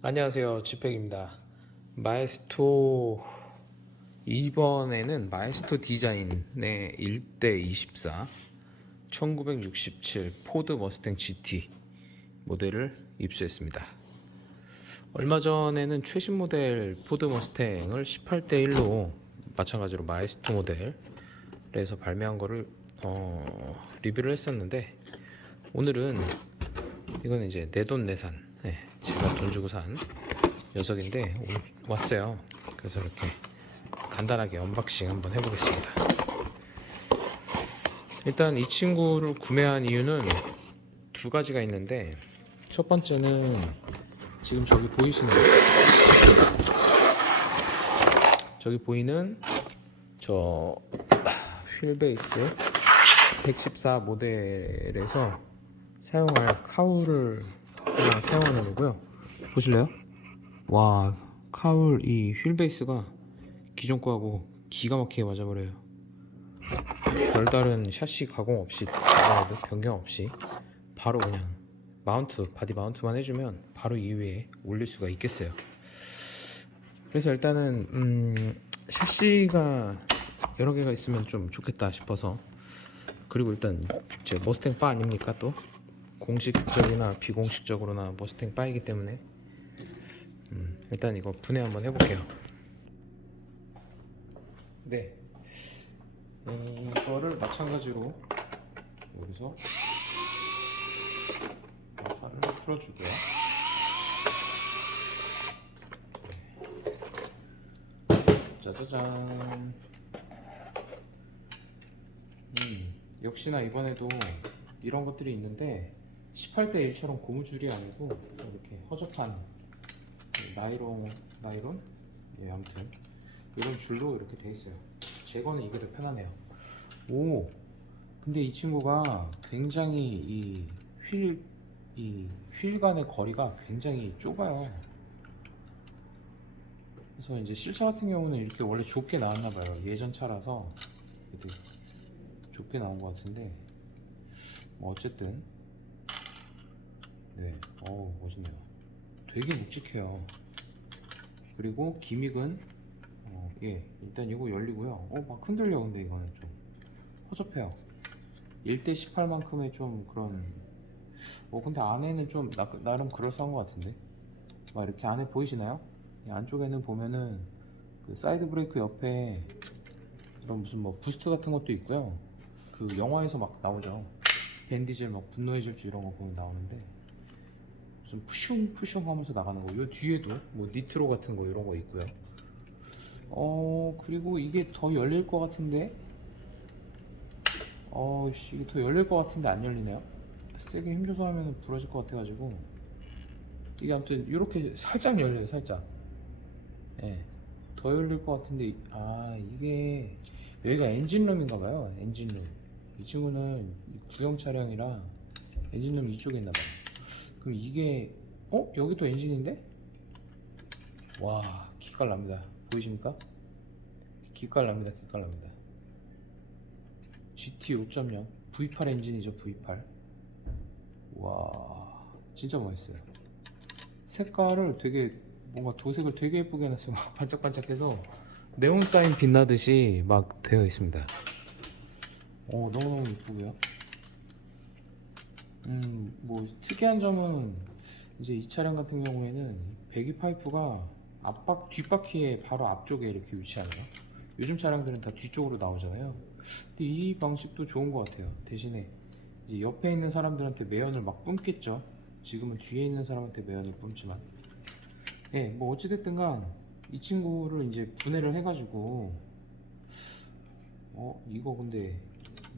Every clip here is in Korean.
안녕하세요. 지팩입니다. 마에스토 이번에는 마에스토 디자인의 1대24 1967 포드 머스탱 GT 모델을 입수했습니다. 얼마 전에는 최신 모델 포드 머스탱을 18대1로 마찬가지로 마에스토 모델에서 발매한 거를 어, 리뷰를 했었는데 오늘은 이건 이제 내돈 내산 네, 제가 돈 주고 산 녀석인데 왔어요. 그래서 이렇게 간단하게 언박싱 한번 해보겠습니다. 일단 이 친구를 구매한 이유는 두 가지가 있는데 첫 번째는 지금 저기 보이시는 저기 보이는 저 휠베이스 114 모델에서 사용할 카울을 하나 사용하려고요. 보실래요? 와 카울 이 휠베이스가 기존 거하고 기가 막히게 맞아버려요. 별다른 샤시 가공 없이 변경 없이 바로 그냥 마운트 바디 마운트만 해주면 바로 이 위에 올릴 수가 있겠어요. 그래서 일단은 음, 샤시가 여러 개가 있으면 좀 좋겠다 싶어서 그리고 일단 제 머스탱 바 아닙니까 또 공식적이나 비공식적으로나 머스탱 바이기 때문에 음, 일단 이거 분해 한번 해볼게요. 네, 음, 이거를 마찬가지로 여기서 마사를 풀어주고요. 짜자잔. 음, 역시나 이번에도 이런 것들이 있는데 18대 1처럼 고무줄이 아니고 좀 이렇게 허접한 나이론 나이론 예 아무튼 이런 줄로 이렇게 돼 있어요. 제거는 이게 더 편하네요. 오 근데 이 친구가 굉장히 이 휠 이 휠 간의 거리가 굉장히 좁아요. 그래서 이제 실차 같은 경우는 이렇게 원래 좁게 나왔나 봐요. 예전 차라서 좁게 나온 것 같은데 뭐 어쨌든 네, 어우 멋있네요. 되게 묵직해요. 그리고 기믹은 어, 예 일단 이거 열리고요. 어 막 흔들려 근데 이거는 좀 허접해요. 1대 18만큼의 좀 그런 어 근데 안에는 좀 나, 나름 그럴싸한 것 같은데 막 이렇게 안에 보이시나요? 이 안쪽에는 보면은 그 사이드 브레이크 옆에 이런 무슨 뭐 부스트 같은 것도 있고요. 그 영화에서 막 나오죠. 밴디젤 막 분노의 질주 이런 거 보면 나오는데 무슨 푸슝 푸슝 하면서 나가는 거. 요 뒤에도 뭐 니트로 같은 거 이런 거 있고요. 어 그리고 이게 더 열릴 것 같은데 어씨 이게 더 열릴 것 같은데 안 열리네요. 세게 힘줘서 하면 부러질 것 같아가지고 이게 아무튼 이렇게 살짝 열려요 살짝. 예. 더 열릴 것 같은데 아 이게 여기가 엔진룸인가 봐요 엔진룸 이 친구는 구형 차량이라 엔진룸 이쪽에 있나 봐요 그럼 이게 어? 여기도 엔진인데? 와 기깔 납니다. 보이십니까? 기깔 납니다 기깔 납니다. GT 5.0 V8 엔진이죠 V8 와 진짜 멋있어요. 색깔을 되게 뭔가 도색을 되게 예쁘게 해놨어요. 막 반짝반짝해서 네온 사인 빛나듯이 막 되어 있습니다. 오 너무너무 예쁘고요 음 뭐 특이한 점은 이제 이 차량 같은 경우에는 배기 파이프가 앞바 뒷바퀴에 바로 앞쪽에 이렇게 위치하네요. 요즘 차량들은 다 뒤쪽으로 나오잖아요. 근데 이 방식도 좋은 것 같아요. 대신에 이제 옆에 있는 사람들한테 매연을 막 뿜겠죠. 지금은 뒤에 있는 사람한테 매연을 뿜지만. 예, 뭐 어찌됐든간 이 친구를 이제 분해를 해가지고 어 이거 근데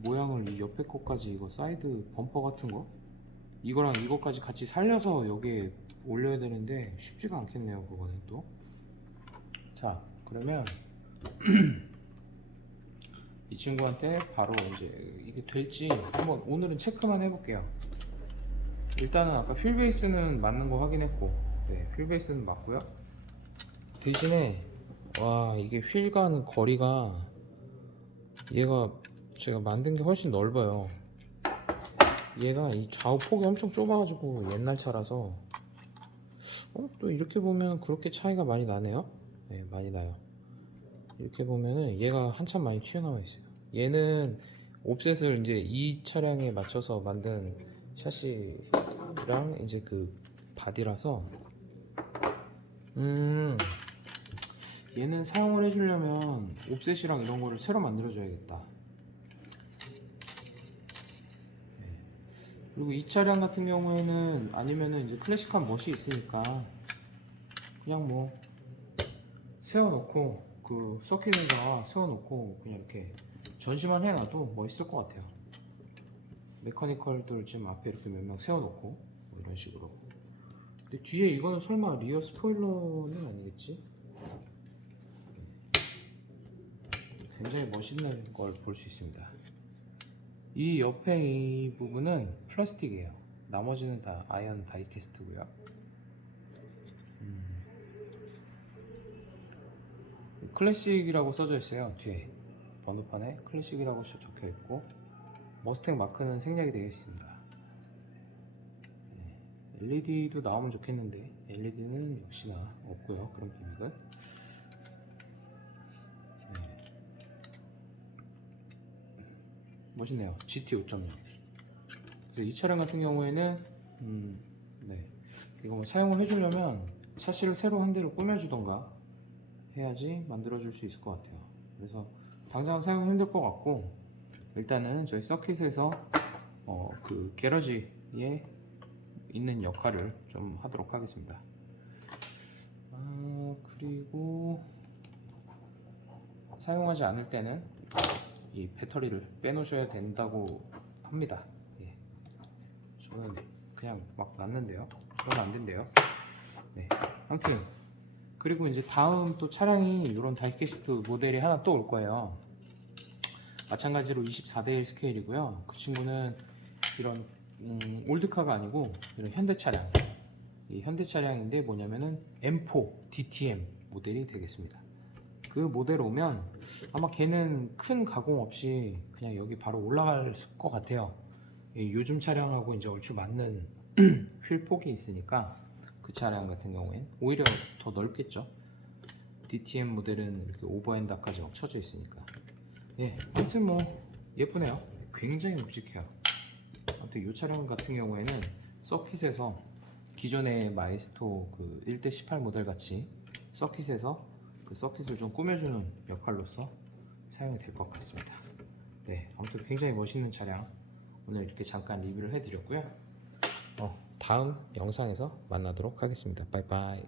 모양을 이 옆에 거까지 이거 사이드 범퍼 같은 거 이거랑 이거까지 같이 살려서 여기에 올려야 되는데 쉽지가 않겠네요 그거는 또 자 그러면 이 친구한테 바로 이제 이게 될지 한번 오늘은 체크만 해볼게요 일단은 아까 휠 베이스는 맞는 거 확인했고 네, 휠 베이스는 맞고요. 대신에 와 이게 휠과는 거리가 얘가 제가 만든 게 훨씬 넓어요. 얘가 이 좌우 폭이 엄청 좁아가지고 옛날 차라서. 어? 또 이렇게 보면 그렇게 차이가 많이 나네요? 네 많이 나요. 이렇게 보면은 얘가 한참 많이 튀어나와 있어요. 얘는 옵셋을 이제 이 차량에 맞춰서 만든 샤시랑 이제 그 바디라서 음 얘는 사용을 해주려면 옵셋이랑 이런 거를 새로 만들어줘야겠다 네. 그리고 이 차량 같은 경우에는 아니면은 이제 클래식한 멋이 있으니까 그냥 뭐 세워놓고 그 서킷에다가 세워놓고 그냥 이렇게 전시만 해놔도 멋있을 것 같아요. 메커니컬들 지금 앞에 이렇게 몇 명 세워놓고 뭐 이런 식으로. 근데 뒤에 이거는 설마 리어 스포일러는 아니겠지? 굉장히 멋있는 걸 볼 수 있습니다 이 옆에 이 부분은 플라스틱이에요. 나머지는 다 아이언 다이캐스트고요. 음. 클래식이라고 써져 있어요 뒤에. 번호판에 클래식이라고 적혀 있고 머스탱 마크는 생략이 되어 있습니다. 네, LED도 나오면 좋겠는데 LED는 역시나 없고요 그런 기믹은 멋있네요. GT 5.0 그래서 이 차량 같은 경우에는 음, 네. 이거 뭐 사용을 해주려면 샤시를 새로 한 대를 꾸며주던가 해야지 만들어줄 수 있을 것 같아요. 그래서 당장 사용 힘들 것 같고 일단은 저희 서킷에서 어, 그 게러지에 있는 역할을 좀 하도록 하겠습니다. 아, 그리고 사용하지 않을 때는 이 배터리를 빼놓으셔야 된다고 합니다 예. 저는 그냥 막 놨는데요 그러면 안 된대요 네. 아무튼 그리고 이제 다음 또 차량이 이런 다이캐스트 모델이 하나 또 올 거예요. 마찬가지로 24대1 스케일이고요. 그 친구는 이런 음, 올드카가 아니고 이런 현대 차량. 이 현대 차량인데 뭐냐면은 M4 DTM 모델이 되겠습니다. 그 모델 오면 아마 걔는 큰 가공 없이 그냥 여기 바로 올라갈 것 같아요. 이 요즘 차량하고 이제 얼추 맞는 휠 폭이 있으니까 그 차량 같은 경우엔 오히려 더 넓겠죠. DTM 모델은 이렇게 오버핸드까지 막 쳐져 있으니까. 예, 아무튼 뭐 예쁘네요. 굉장히 묵직해요. 아무튼 이 차량 같은 경우에는 서킷에서 기존의 마이스토 그 1대18 모델 같이 서킷에서 그 서킷을 좀 꾸며주는 역할로서 사용이 될 것 같습니다. 네, 아무튼 굉장히 멋있는 차량 오늘 이렇게 잠깐 리뷰를 해드렸고요. 어, 다음 영상에서 만나도록 하겠습니다. 빠이빠이.